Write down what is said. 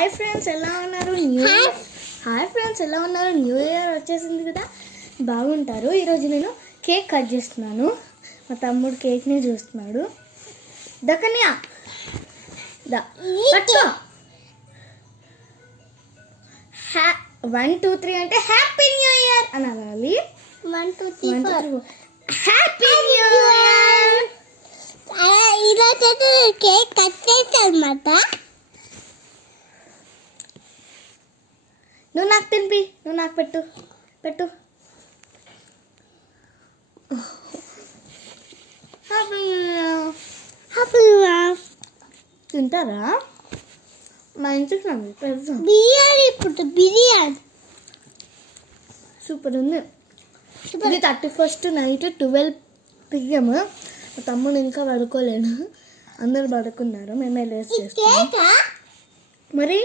Hi friends ఎలా ఉన్నారు? New year వచ్చేసింది కదా, బాగుంటారు. ఈరోజు నేను కేక్ కట్ చేస్తున్నాను. మా తమ్ముడు కేక్ని చూస్తున్నాడు. దక్కన్యా దా 1 2 3 అంటే హ్యాపీ న్యూ ఇయర్ అని అనాలి. 1 2 3 4 హ్యాపీ న్యూ ఇయర్. ఈరోజు కేక్ కట్ చేస్తామన్నమాట. నువ్వు నాకు తినిపి, నువ్వు నాకు పెట్టు. తింటారా? మా ఇంటికి రండి, పెడతాం. బిర్యానీ సూపర్ ఉంది. ఇది 31st నైట్ 12 PM. మా తమ్ముడు ఇంకా పడుకోలేడు, అందరు పడుకున్నారు, మేమే లేట్ చేస్తాం. మరి